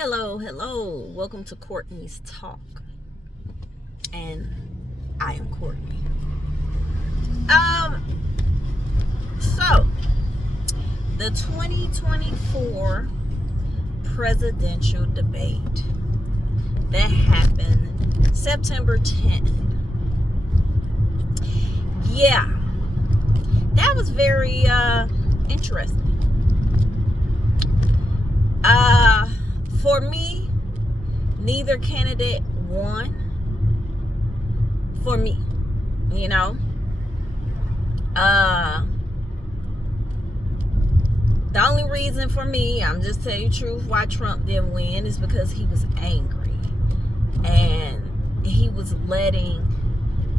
Hello. Welcome to Courtney's Talk. And I am Courtney. So the 2024 presidential debate that happened September 10th. Yeah, that was very interesting. For me, neither candidate won. For me, you know. The only reason for me, I'm just telling you the truth, why Trump didn't win is because he was angry. And he was letting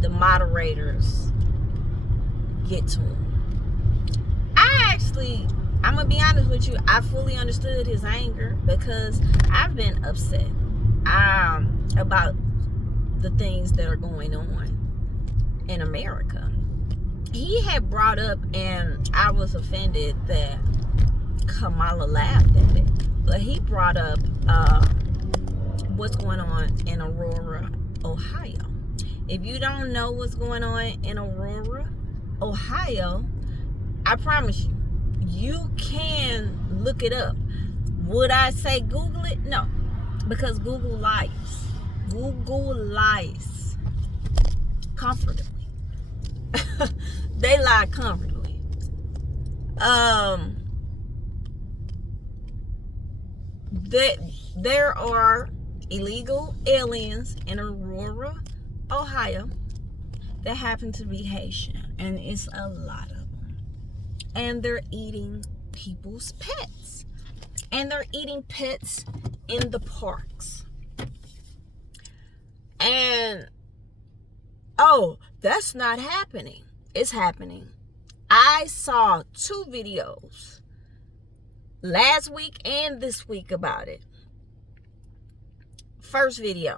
the moderators get to him. I'm going to be honest with you, I fully understood his anger because I've been upset about the things that are going on in America. He had brought up, and I was offended that Kamala laughed at it, but he brought up what's going on in Aurora, Ohio. If you don't know what's going on in Aurora, Ohio, I promise you, you can look it up. Would I say Google it? No, because Google lies. Google lies comfortably. They lie comfortably. There are illegal aliens in Aurora, Ohio that happen to be Haitian, and it's a lot of them. And they're eating people's pets. And they're eating pets in the parks. And, that's not happening. It's happening. I saw 2 videos last week and this week about it. First video,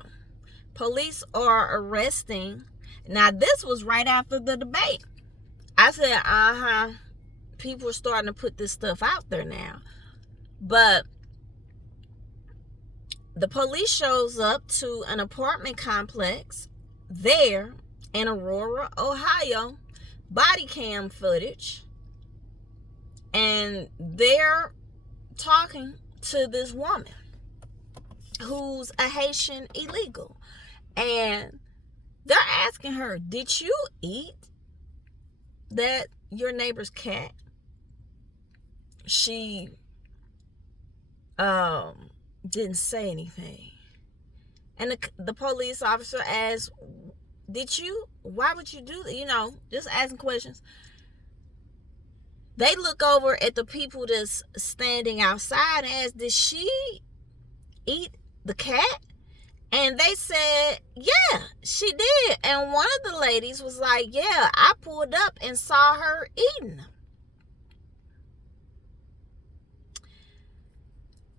police are arresting. Now, this was right after the debate. I said, people are starting to put this stuff out there now. But the police shows up to an apartment complex there in Aurora, Ohio, body cam footage, and they're talking to this woman who's a Haitian illegal, and they're asking her, did you eat your neighbor's cat? She didn't say anything. And the police officer asked, why would you do that? Just asking questions. They look over at the people that's standing outside and ask, did she eat the cat? And they said, yeah, she did. And one of the ladies was like, yeah, I pulled up and saw her eating them.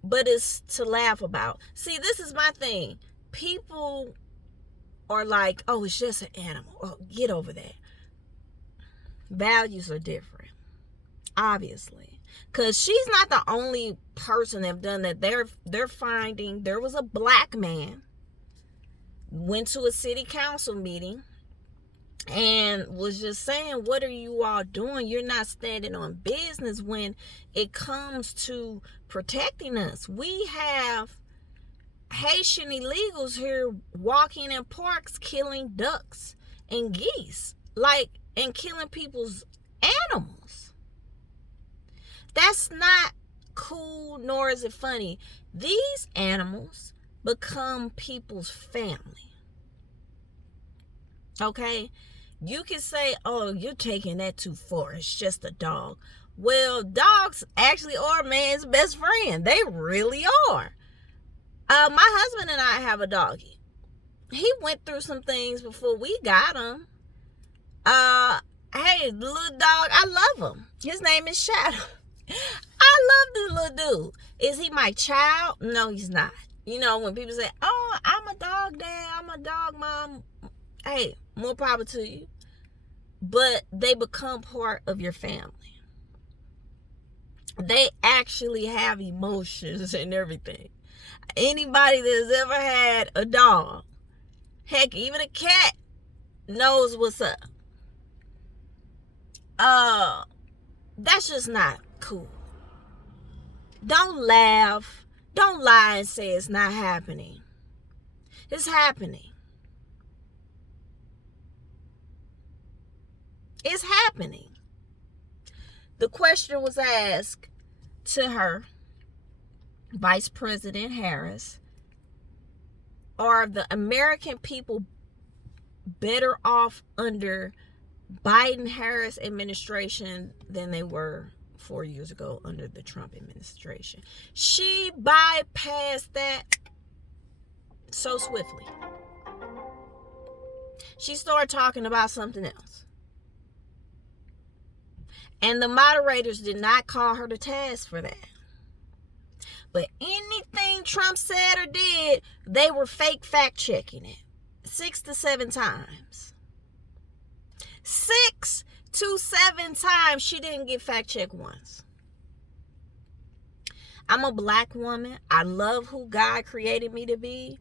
But it's to laugh about. See, this is my thing. People are like, oh, it's just an animal. Oh, get over that. Values are different, obviously. Because she's not the only person that have done that. They're finding, there was a black man, went to a city council meeting, and was just saying, what are you all doing? You're not standing on business when it comes to protecting us. We have Haitian illegals here walking in parks, killing ducks and geese, and killing people's animals. That's not cool, nor is it funny. These animals become people's family. Okay? You can say, oh, you're taking that too far. It's just a dog. Well, dogs actually are man's best friend. They really are. My husband and I have a doggy. He went through some things before we got him. Hey, the little dog, I love him. His name is Shadow. I love this little dude. Is he my child? No, he's not. When people say, oh, I'm a dog dad, I'm a dog mom. Hey, more power to you. But they become part of your family. They actually have emotions and everything. Anybody that's ever had a dog, heck, even a cat, knows what's up. That's just not cool. Don't laugh. Don't lie and say it's not happening. It's happening. It's happening. The question was asked to her, Vice President Harris, are the American people better off under Biden-Harris administration than they were 4 years ago under the Trump administration? She bypassed that so swiftly. She started talking about something else. And the moderators did not call her to task for that. But anything Trump said or did, they were fake fact-checking it 6 to 7 times. 6 to 7 times she didn't get fact-checked once. I'm a black woman. I love who God created me to be.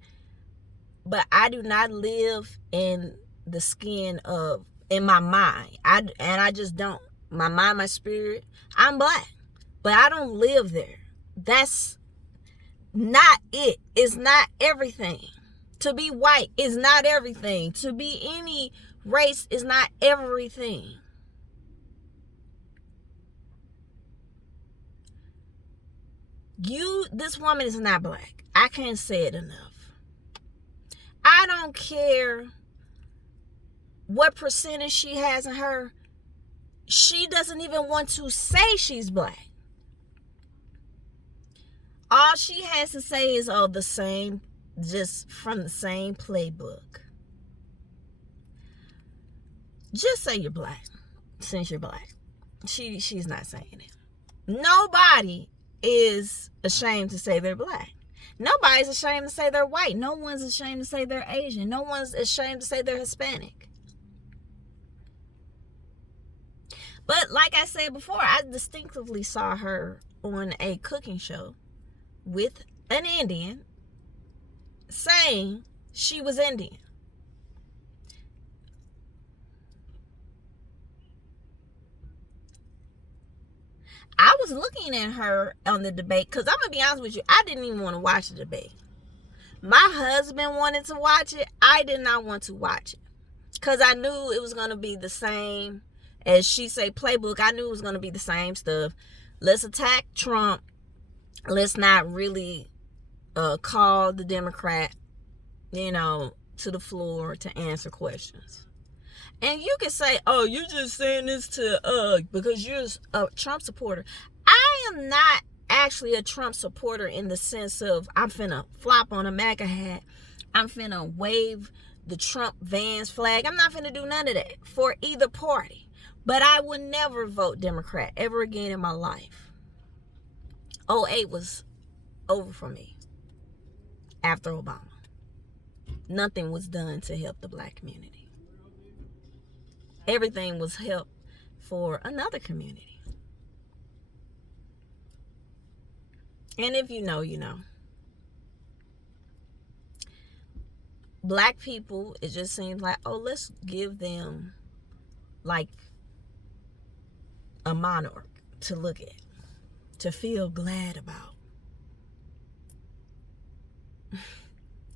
But I do not live in the skin of, in my mind. I just don't. My mind, my spirit, I'm black. But I don't live there. That's not it. It's not everything. To be white is not everything. To be any race is not everything. This woman is not black. I can't say it enough. I don't care what percentage she has in her. She doesn't even want to say she's black. All she has to say is, oh, the same, just from the same playbook. Just say you're black, since you're black. She's not saying it. Nobody is ashamed to say they're black. Nobody's ashamed to say they're white. No one's ashamed to say they're Asian. No one's ashamed to say they're Hispanic. But like I said before, I distinctively saw her on a cooking show with an Indian saying she was Indian. I was looking at her on the debate because I'm going to be honest with you, I didn't even want to watch the debate. My husband wanted to watch it. I did not want to watch it because I knew it was going to be the same. As she say, playbook, I knew it was going to be the same stuff. Let's attack Trump. Let's not really call the Democrat, to the floor to answer questions. And you can say, oh, you're just saying this because you're a Trump supporter. I am not actually a Trump supporter in the sense of I'm finna flop on a MAGA hat. I'm finna wave the Trump Vans flag. I'm not finna do none of that for either party. But I would never vote Democrat ever again in my life. 2008 was over for me after Obama. Nothing was done to help the black community. Everything was help for another community. And if you know, you know. Black people, it just seems like, oh, let's give them like a monarch to look at, to feel glad about.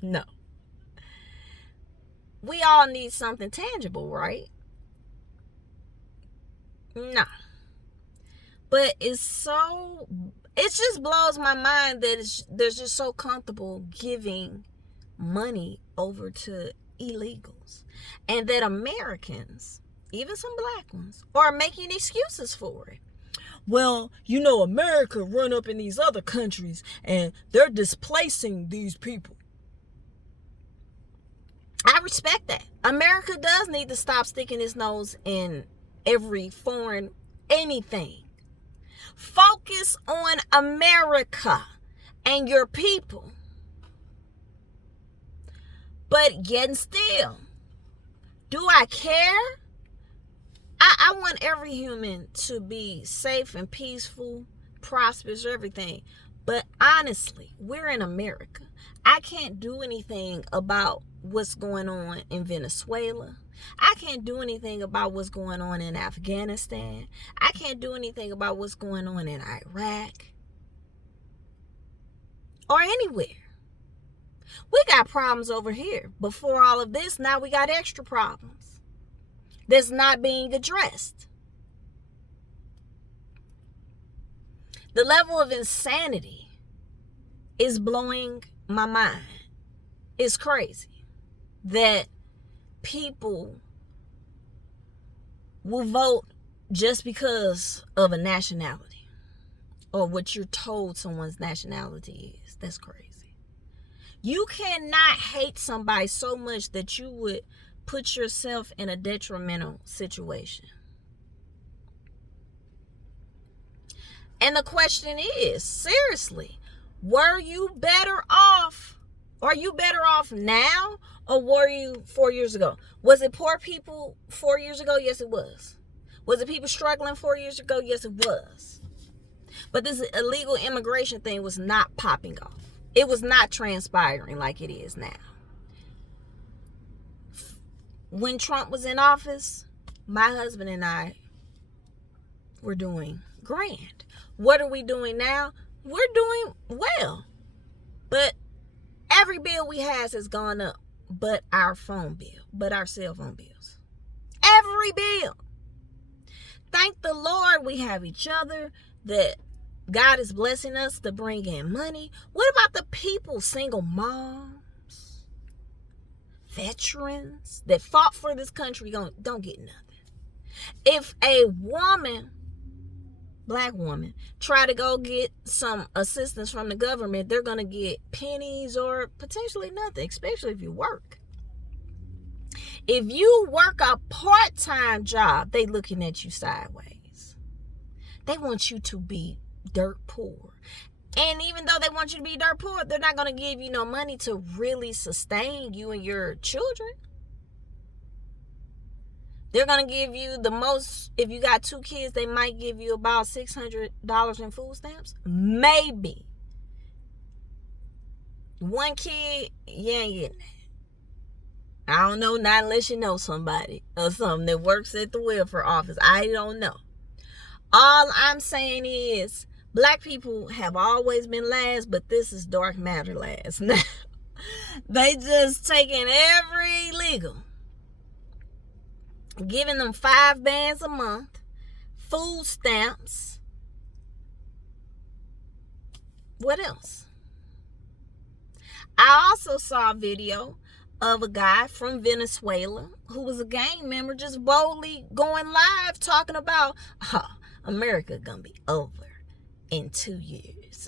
No. We all need something tangible, right? No. But it just blows my mind that they're just so comfortable giving money over to illegals. And that Americans, even some black ones, are making excuses for it. Well, America run up in these other countries and they're displacing these people. I respect that. America does need to stop sticking its nose in every foreign anything. Focus on America and your people. But yet still, do I care? I want every human to be safe and peaceful, prosperous, everything. But honestly, we're in America. I can't do anything about what's going on in Venezuela. I can't do anything about what's going on in Afghanistan. I can't do anything about what's going on in Iraq or anywhere. We got problems over here. Before all of this, now we got extra problems that's not being addressed. The level of insanity is blowing my mind. It's crazy that people will vote just because of a nationality or what you're told someone's nationality is. That's crazy. You cannot hate somebody so much that you would put yourself in a detrimental situation. And the question is, seriously, were you better off? Are you better off now or were you 4 years ago? Was it poor people 4 years ago? Yes, it was. Was it people struggling 4 years ago? Yes, it was. But this illegal immigration thing was not popping off. It was not transpiring like it is now. When Trump was in office, my husband and I were doing grand. What are we doing now? We're doing well. But every bill we have has gone up, but our phone bill, but our cell phone bills. Every bill. Thank the Lord we have each other, that God is blessing us to bring in money. What about the people, single moms, veterans that fought for this country, don't get nothing? If a woman, black woman, try to go get some assistance from the government, they're going to get pennies or potentially nothing, especially if you work. If you work a part-time job, they looking at you sideways. They want you to be dirt poor. And even though they want you to be dirt poor, they're not going to give you no money to really sustain you and your children. They're going to give you the most, if you got 2 kids, they might give you about $600 in food stamps. Maybe. 1 kid, you ain't getting that. I don't know, not unless you know somebody or something that works at the welfare office. I don't know. All I'm saying is, black people have always been last, but this is dark matter last. Now, they just taking every legal, giving them 5 bands a month, food stamps. What else? I also saw a video of a guy from Venezuela who was a gang member just boldly going live talking about, America gonna be over in 2 years.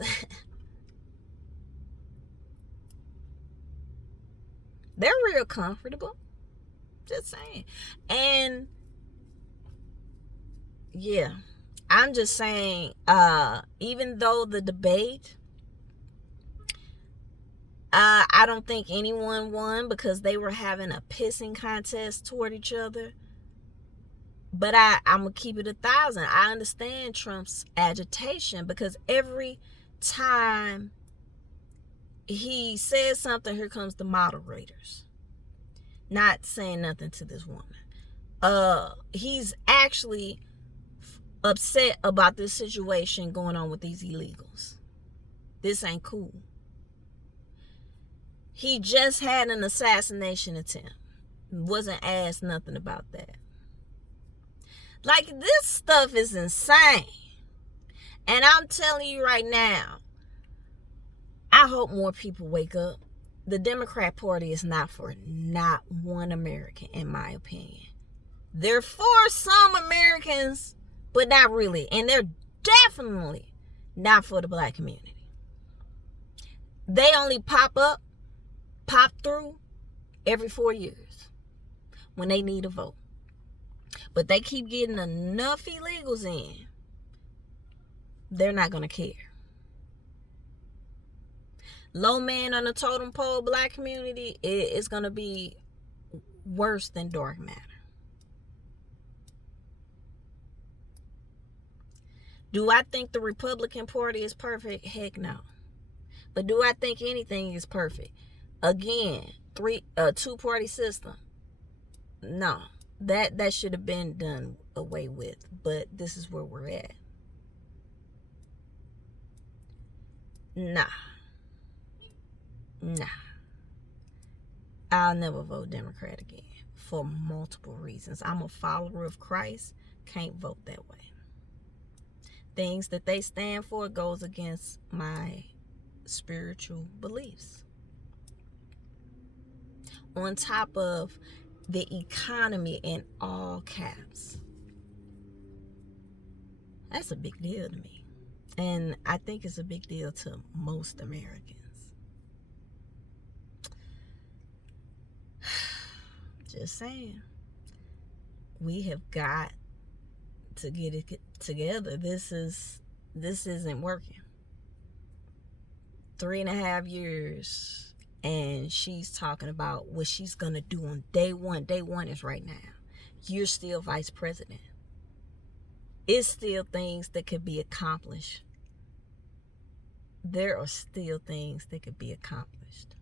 They're real comfortable. Just saying. And yeah, I'm just saying, even though the debate, I don't think anyone won because they were having a pissing contest toward each other. But I'm going to keep it 1,000. I understand Trump's agitation because every time he says something, here comes the moderators. Not saying nothing to this woman. He's actually upset about this situation going on with these illegals. This ain't cool. He just had an assassination attempt. Wasn't asked nothing about that. Like, this stuff is insane. And I'm telling you right now, I hope more people wake up. The Democrat Party is not for not one American, in my opinion. They're for some Americans, but not really. And they're definitely not for the black community. They only pop through every 4 years when they need a vote. But they keep getting enough illegals in, they're not going to care. Low man on the totem pole, black community, it's going to be worse than dark matter. Do I think the Republican Party is perfect? Heck no. But do I think anything is perfect? Again, two-party system. No. That should have been done away with. But this is where we're at. Nah. I'll never vote Democrat again for multiple reasons. I'm a follower of Christ. Can't vote that way. Things that they stand for goes against my spiritual beliefs. On top of the economy in all caps. That's a big deal to me. And I think it's a big deal to most Americans. Just saying. We have got to get it together. This isn't working. 3.5 years, and she's talking about what she's gonna do on day one. Day one is right now. You're still vice president. It's still things that could be accomplished. There are still things that could be accomplished.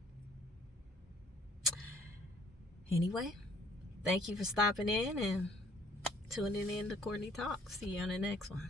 Anyway, thank you for stopping in and tuning in to Courtney Talks. See you on the next one.